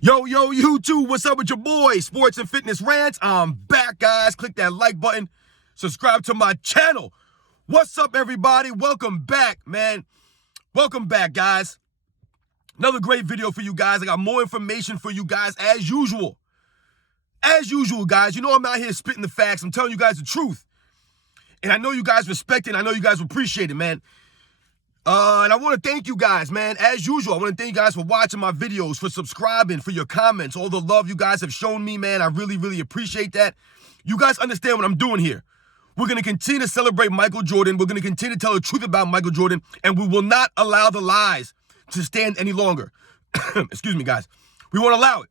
Yo, YouTube, what's up with your boy? Sports and Fitness Rants. I'm back, guys. Click that like button. Subscribe to my channel. What's up, everybody? Welcome back, man. Welcome back, guys. Another great video for you guys. I got more information for you guys as usual. As usual, guys. You know I'm out here spitting the facts. I'm telling you guys the truth. And I know you guys respect it. I know you guys appreciate it, man. And I want to thank you guys, man. As usual, I want to thank you guys for watching my videos, for subscribing, for your comments, all the love you guys have shown me, man. I really, really appreciate that. You guys understand what I'm doing here. We're going to continue to celebrate Michael Jordan. We're going to continue to tell the truth about Michael Jordan, and we will not allow the lies to stand any longer. Excuse me, guys. We won't allow it.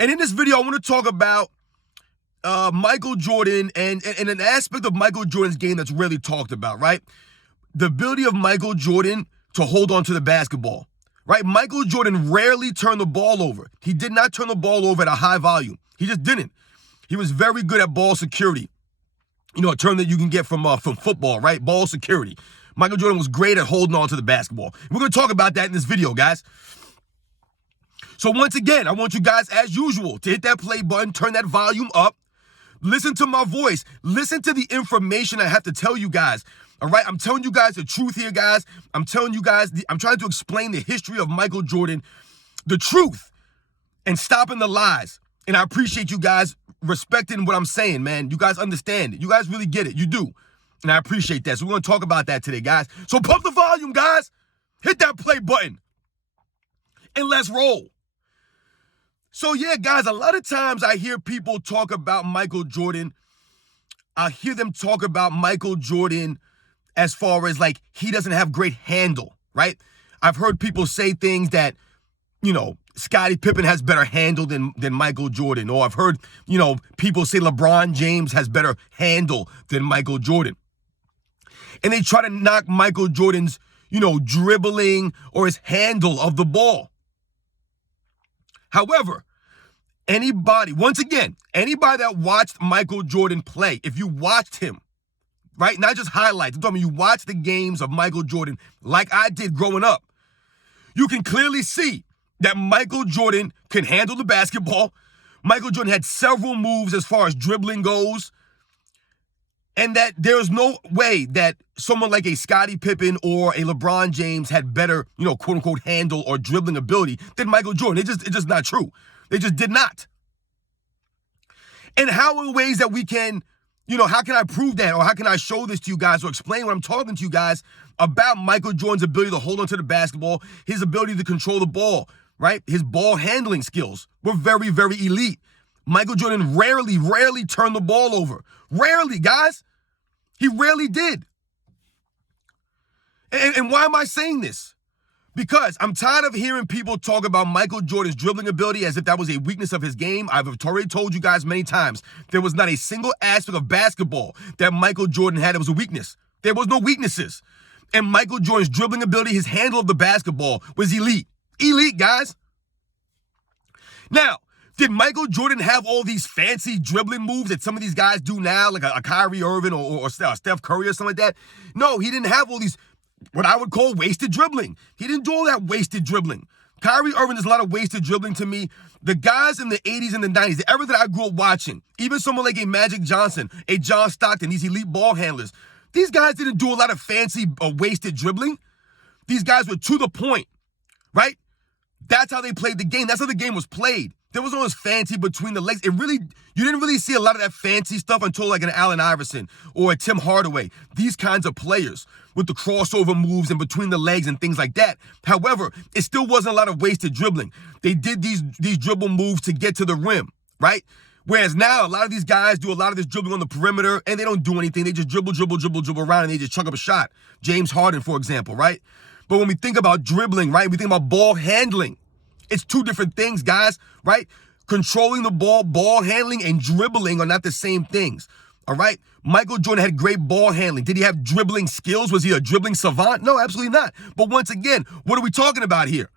And in this video, I want to talk about Michael Jordan and an aspect of Michael Jordan's game that's rarely talked about, right? The ability of Michael Jordan to hold on to the basketball, right? Michael Jordan rarely turned the ball over. He did not turn the ball over at a high volume. He just didn't. He was very good at ball security. You know, a term that you can get from football, right? Ball security. Michael Jordan was great at holding on to the basketball. We're going to talk about that in this video, guys. So once again, I want you guys, as usual, to hit that play button, turn that volume up, listen to my voice, listen to the information I have to tell you guys. All right, I'm telling you guys the truth here, guys. I'm telling you guys, I'm trying to explain the history of Michael Jordan, the truth, and stopping the lies. And I appreciate you guys respecting what I'm saying, man. You guys understand it. You guys really get it. You do. And I appreciate that. So we're going to talk about that today, guys. So pump the volume, guys. Hit that play button. And let's roll. So yeah, guys, a lot of times I hear people talk about Michael Jordan. I hear them talk about Michael Jordan as far as like he doesn't have great handle, right? I've heard people say things that, you know, Scottie Pippen has better handle than Michael Jordan. Or I've heard, you know, people say LeBron James has better handle than Michael Jordan. And they try to knock Michael Jordan's, you know, dribbling or his handle of the ball. However, anybody that watched Michael Jordan play, if you watched him, right? Not just highlights. I'm talking about you watch the games of Michael Jordan like I did growing up. You can clearly see that Michael Jordan can handle the basketball. Michael Jordan had several moves as far as dribbling goes. And that there's no way that someone like a Scottie Pippen or a LeBron James had better, you know, quote unquote handle or dribbling ability than Michael Jordan. It's just not true. They just did not. And how in ways that we can, you know, how can I prove that? Or how can I show this to you guys or explain what I'm talking to you guys about Michael Jordan's ability to hold onto the basketball, his ability to control the ball, right? His ball handling skills were very, very elite. Michael Jordan rarely turned the ball over. Rarely, guys. He rarely did. And why am I saying this? Because I'm tired of hearing people talk about Michael Jordan's dribbling ability as if that was a weakness of his game. I've already told you guys many times, there was not a single aspect of basketball that Michael Jordan had that was a weakness. There was no weaknesses. And Michael Jordan's dribbling ability, his handle of the basketball was elite. Elite, guys. Now, did Michael Jordan have all these fancy dribbling moves that some of these guys do now, like a Kyrie Irving or Steph Curry or something like that? No, he didn't have all these what I would call wasted dribbling. He didn't do all that wasted dribbling. Kyrie Irving is a lot of wasted dribbling to me. The guys in the 80s and the 90s, the era that I grew up watching, even someone like a Magic Johnson, a John Stockton, these elite ball handlers, these guys didn't do a lot of fancy wasted dribbling. These guys were to the point, right? That's how they played the game. That's how the game was played. There was no this fancy between the legs. You didn't really see a lot of that fancy stuff until like an Allen Iverson or a Tim Hardaway. These kinds of players with the crossover moves and between the legs and things like that. However, it still wasn't a lot of wasted dribbling. They did these dribble moves to get to the rim, right? Whereas now, a lot of these guys do a lot of this dribbling on the perimeter and they don't do anything. They just dribble around and they just chuck up a shot. James Harden, for example, right? But when we think about dribbling, right, we think about ball handling. It's two different things, guys, right? Controlling the ball handling and dribbling are not the same things, all right? Michael Jordan had great ball handling. Did he have dribbling skills? Was he a dribbling savant? No, absolutely not. But once again, what are we talking about here?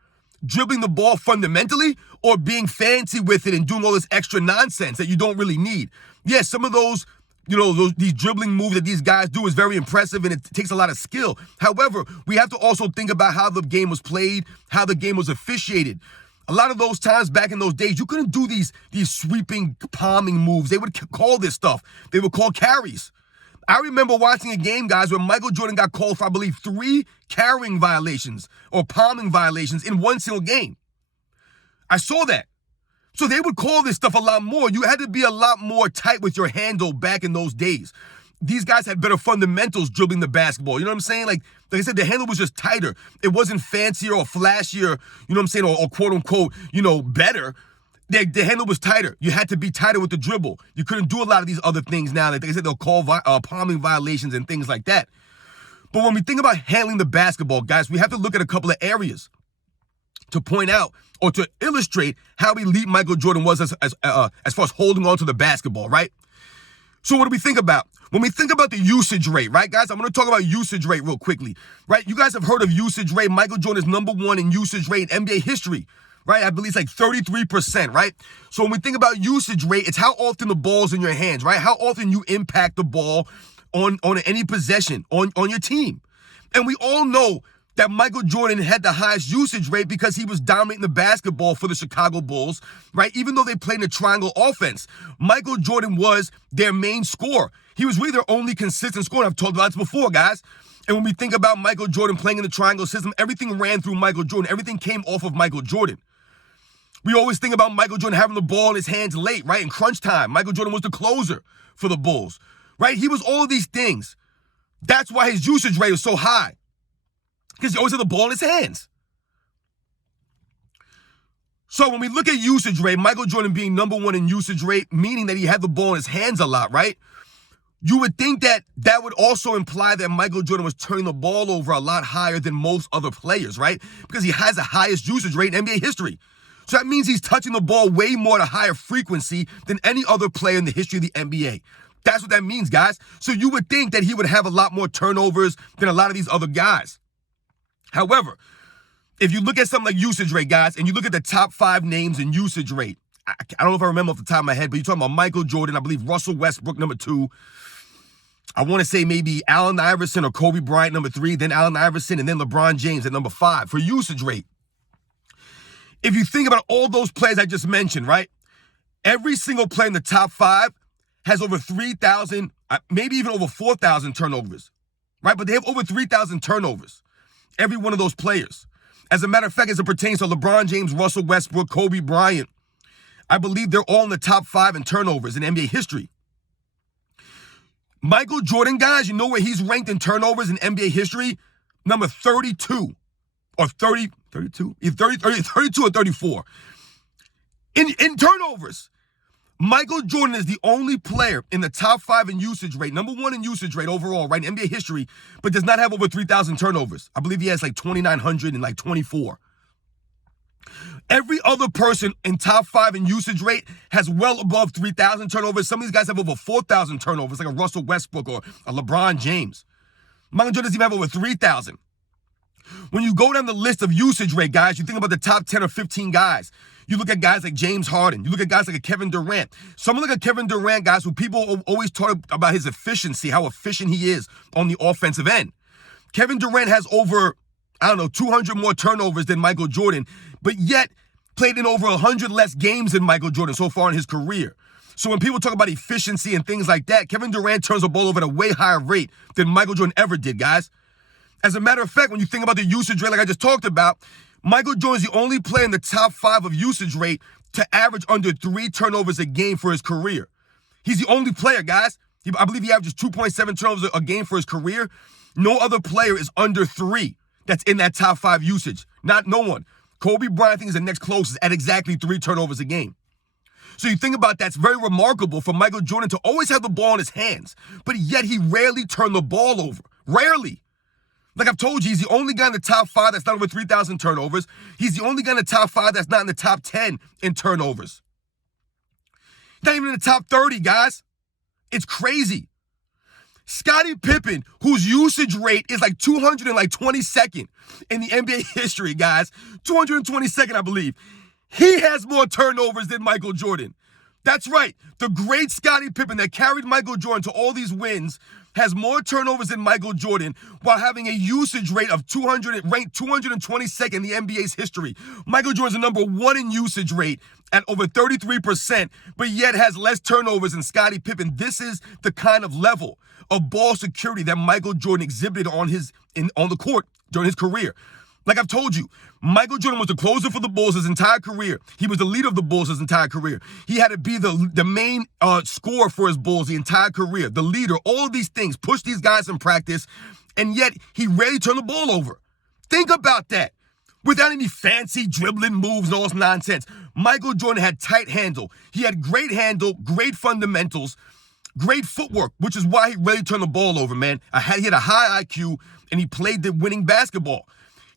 Dribbling the ball fundamentally or being fancy with it and doing all this extra nonsense that you don't really need? Yes, some of those, you know, these dribbling moves that these guys do is very impressive and it takes a lot of skill. However, we have to also think about how the game was played, how the game was officiated. A lot of those times back in those days, you couldn't do these sweeping, palming moves. They would call this stuff. They would call carries. I remember watching a game, guys, where Michael Jordan got called for, I believe, 3 carrying violations or palming violations in one single game. I saw that. So they would call this stuff a lot more. You had to be a lot more tight with your handle back in those days. These guys had better fundamentals dribbling the basketball. You know what I'm saying? Like I said, the handle was just tighter. It wasn't fancier or flashier, you know what I'm saying, or quote unquote, better. The handle was tighter. You had to be tighter with the dribble. You couldn't do a lot of these other things now. Like I said, they'll call palming violations and things like that. But when we think about handling the basketball, guys, we have to look at a couple of areas to point out or to illustrate how elite Michael Jordan was as far as holding on to the basketball, right? So what do we think about? When we think about the usage rate, right, guys? I'm going to talk about usage rate real quickly, right? You guys have heard of usage rate. Michael Jordan is #1 in usage rate in NBA history, right? I believe it's like 33%, right? So when we think about usage rate, it's how often the ball's in your hands, right? How often you impact the ball on any possession on your team. And we all know that Michael Jordan had the highest usage rate because he was dominating the basketball for the Chicago Bulls, right? Even though they played in a triangle offense, Michael Jordan was their main scorer. He was really their only consistent scorer. I've talked about this before, guys. And when we think about Michael Jordan playing in the triangle system, everything ran through Michael Jordan. Everything came off of Michael Jordan. We always think about Michael Jordan having the ball in his hands late, right? In crunch time, Michael Jordan was the closer for the Bulls, right? He was all of these things. That's why his usage rate was so high. Because he always had the ball in his hands. So when we look at usage rate, Michael Jordan being #1 in usage rate, meaning that he had the ball in his hands a lot, right? You would think that that would also imply that Michael Jordan was turning the ball over a lot higher than most other players, right? Because he has the highest usage rate in NBA history. So that means he's touching the ball way more at a higher frequency than any other player in the history of the NBA. That's what that means, guys. So you would think that he would have a lot more turnovers than a lot of these other guys. However, if you look at something like usage rate, guys, and you look at the top 5 names in usage rate, I don't know if I remember off the top of my head, but you're talking about Michael Jordan, I believe Russell Westbrook, #2. I want to say maybe Allen Iverson or Kobe Bryant, #3, then Allen Iverson, and then LeBron James at #5 for usage rate. If you think about all those players I just mentioned, right? Every single player in the top 5 has over 3,000, maybe even over 4,000 turnovers, right? But they have over 3,000 turnovers. Every one of those players. As a matter of fact, as it pertains to LeBron James, Russell Westbrook, Kobe Bryant, I believe they're all in the top 5 in turnovers in NBA history. Michael Jordan, guys, you know where he's ranked in turnovers in NBA history? Number 32 or 32 or 34 in turnovers. Michael Jordan is the only player in the top 5 in usage rate, #1 in usage rate overall, right, in NBA history, but does not have over 3,000 turnovers. I believe he has like 2,900 and like 24. Every other person in top 5 in usage rate has well above 3,000 turnovers. Some of these guys have over 4,000 turnovers, like a Russell Westbrook or a LeBron James. Michael Jordan doesn't even have over 3,000. When you go down the list of usage rate, guys, you think about the top 10 or 15 guys. You look at guys like James Harden. You look at guys like a Kevin Durant. Someone like a Kevin Durant, guys, who people always talk about his efficiency, how efficient he is on the offensive end. Kevin Durant has over, 200 more turnovers than Michael Jordan, but yet played in over 100 less games than Michael Jordan so far in his career. So when people talk about efficiency and things like that, Kevin Durant turns the ball over at a way higher rate than Michael Jordan ever did, guys. As a matter of fact, when you think about the usage rate like I just talked about, Michael Jordan is the only player in the top 5 of usage rate to average under 3 turnovers a game for his career. He's the only player, guys. I believe he averages 2.7 turnovers a game for his career. No other player is under 3 that's in that top 5 usage. No one. Kobe Bryant, I think, is the next closest at exactly 3 turnovers a game. So you think about that's very remarkable for Michael Jordan to always have the ball in his hands, but yet he rarely turned the ball over. Rarely. Like I've told you, he's the only guy in the top 5 that's not over 3,000 turnovers. He's the only guy in the top 5 that's not in the top 10 in turnovers. Not even in the top 30, guys. It's crazy. Scottie Pippen, whose usage rate is like 222nd in the NBA history, guys. 222nd, I believe. He has more turnovers than Michael Jordan. That's right. The great Scottie Pippen that carried Michael Jordan to all these wins has more turnovers than Michael Jordan while having a usage rate of 200, ranked 222nd in the NBA's history. Michael Jordan's the number one in usage rate at over 33%, but yet has less turnovers than Scottie Pippen. This is the kind of level of ball security that Michael Jordan exhibited on the court during his career. Like I've told you, Michael Jordan was the closer for the Bulls his entire career. He was the leader of the Bulls his entire career. He had to be the main scorer for his Bulls the entire career, the leader, all of these things, push these guys in practice, and yet he rarely turned the ball over. Think about that. Without any fancy dribbling moves and all this nonsense, Michael Jordan had tight handle. He had great handle, great fundamentals, great footwork, which is why he rarely turned the ball over, man. He had a high IQ, and he played the winning basketball.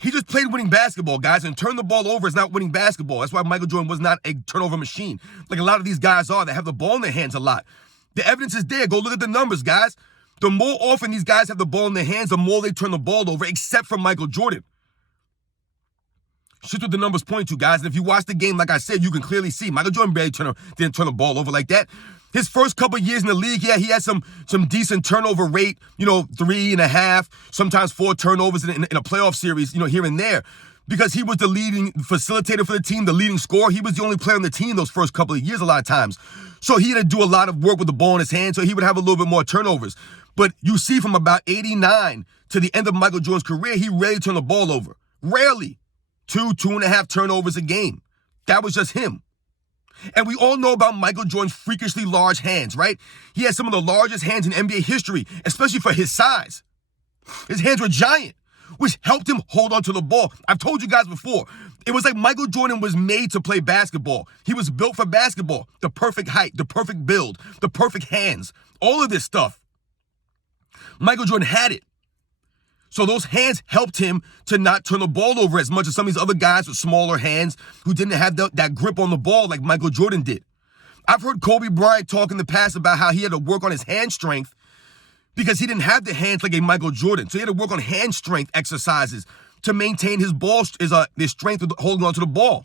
He just played winning basketball, guys, and turn the ball over is not winning basketball. That's why Michael Jordan was not a turnover machine, like a lot of these guys are that have the ball in their hands a lot. The evidence is there. Go look at the numbers, guys. The more often these guys have the ball in their hands, the more they turn the ball over, except for Michael Jordan. Shit what the numbers point to, guys. And if you watch the game, like I said, you can clearly see Michael Jordan barely didn't turn the ball over like that. His first couple of years in the league, yeah, he had some decent turnover rate, 3.5, sometimes 4 turnovers in a playoff series, here and there. Because he was the leading facilitator for the team, the leading scorer. He was the only player on the team those first couple of years a lot of times. So he had to do a lot of work with the ball in his hand, so he would have a little bit more turnovers. But you see from about 89 to the end of Michael Jordan's career, he rarely turned the ball over. Rarely. 2.5 turnovers a game. That was just him. And we all know about Michael Jordan's freakishly large hands, right? He had some of the largest hands in NBA history, especially for his size. His hands were giant, which helped him hold on to the ball. I've told you guys before, it was like Michael Jordan was made to play basketball. He was built for basketball. The perfect height, the perfect build, the perfect hands, all of this stuff. Michael Jordan had it. So those hands helped him to not turn the ball over as much as some of these other guys with smaller hands who didn't have that grip on the ball like Michael Jordan did. I've heard Kobe Bryant talk in the past about how he had to work on his hand strength because he didn't have the hands like a Michael Jordan. So he had to work on hand strength exercises to maintain his strength with holding on to the ball.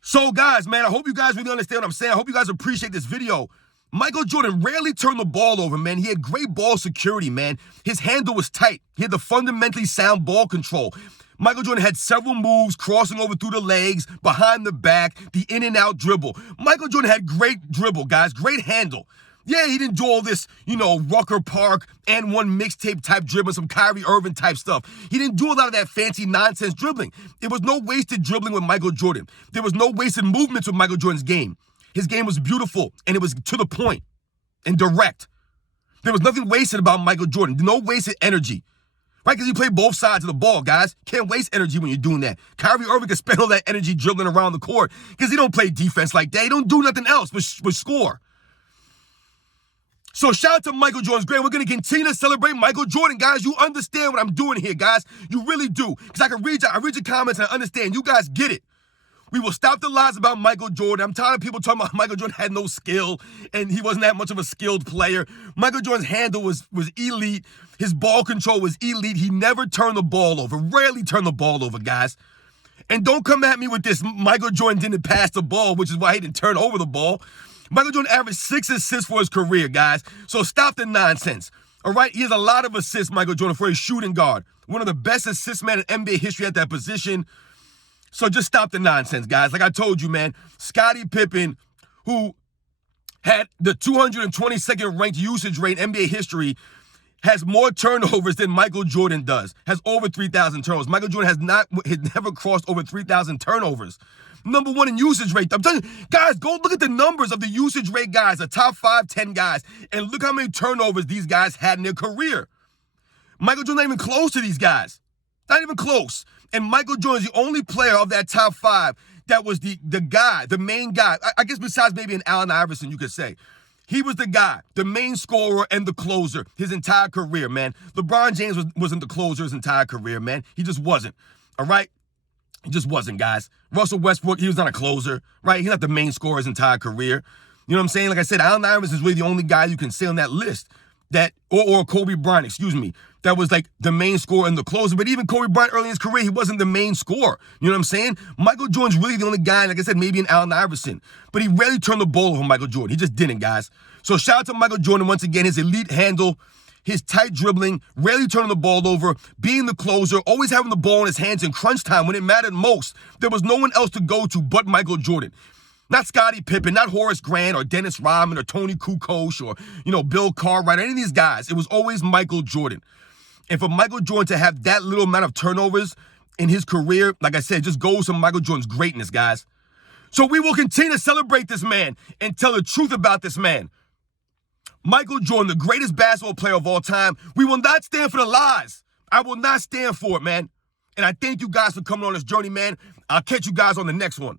So guys, man, I hope you guys really understand what I'm saying. I hope you guys appreciate this video. Michael Jordan rarely turned the ball over, man. He had great ball security, man. His handle was tight. He had the fundamentally sound ball control. Michael Jordan had several moves, crossing over through the legs, behind the back, the in and out dribble. Michael Jordan had great dribble, guys, great handle. Yeah, he didn't do all this, Rucker Park and one mixtape type dribbling, some Kyrie Irving type stuff. He didn't do a lot of that fancy nonsense dribbling. There was no wasted dribbling with Michael Jordan. There was no wasted movements with Michael Jordan's game. His game was beautiful, and it was to the point and direct. There was nothing wasted about Michael Jordan. No wasted energy, right? Because he played both sides of the ball, guys. Can't waste energy when you're doing that. Kyrie Irving can spend all that energy dribbling around the court because he don't play defense like that. He don't do nothing else but score. So shout out to Michael Jordan's great. We're going to continue to celebrate Michael Jordan, guys. You understand what I'm doing here, guys. You really do. Because I read your comments and I understand. You guys get it. We will stop the lies about Michael Jordan. I'm tired of people talking about Michael Jordan had no skill and he wasn't that much of a skilled player. Michael Jordan's handle was elite. His ball control was elite. He never turned the ball over. Rarely turned the ball over, guys. And don't come at me with this Michael Jordan didn't pass the ball, which is why he didn't turn over the ball. Michael Jordan averaged 6 assists for his career, guys. So stop the nonsense. All right? He has a lot of assists, Michael Jordan, for his shooting guard. One of the best assist men in NBA history at that position. So just stop the nonsense, guys. Like I told you, man, Scottie Pippen, who had the 222nd ranked usage rate in NBA history, has more turnovers than Michael Jordan does. Has over 3,000 turnovers. Michael Jordan has never crossed over 3,000 turnovers. Number one in usage rate. I'm telling you, guys, go look at the numbers of the usage rate guys, the top 5, 10 guys, and look how many turnovers these guys had in their career. Michael Jordan not even close to these guys. Not even close. And Michael Jordan is the only player of that top 5 that was the guy, the main guy. I guess besides maybe an Allen Iverson, you could say. He was the guy, the main scorer and the closer his entire career, man. LeBron James wasn't the closer his entire career, man. He just wasn't, all right? He just wasn't, guys. Russell Westbrook, he was not a closer, right? He's not the main scorer his entire career. You know what I'm saying? Like I said, Allen Iverson is really the only guy you can say on that list or Kobe Bryant, that was like the main scorer and the closer. But even Kobe Bryant early in his career, he wasn't the main scorer. You know what I'm saying? Michael Jordan's really the only guy, like I said, maybe an Allen Iverson. But he rarely turned the ball over Michael Jordan. He just didn't, guys. So shout out to Michael Jordan once again, his elite handle, his tight dribbling, rarely turning the ball over, being the closer, always having the ball in his hands in crunch time when it mattered most. There was no one else to go to but Michael Jordan. Not Scottie Pippen, not Horace Grant or Dennis Rodman or Tony Kukoc or, Bill Cartwright, or any of these guys. It was always Michael Jordan. And for Michael Jordan to have that little amount of turnovers in his career, like I said, it just goes to Michael Jordan's greatness, guys. So we will continue to celebrate this man and tell the truth about this man. Michael Jordan, the greatest basketball player of all time. We will not stand for the lies. I will not stand for it, man. And I thank you guys for coming on this journey, man. I'll catch you guys on the next one.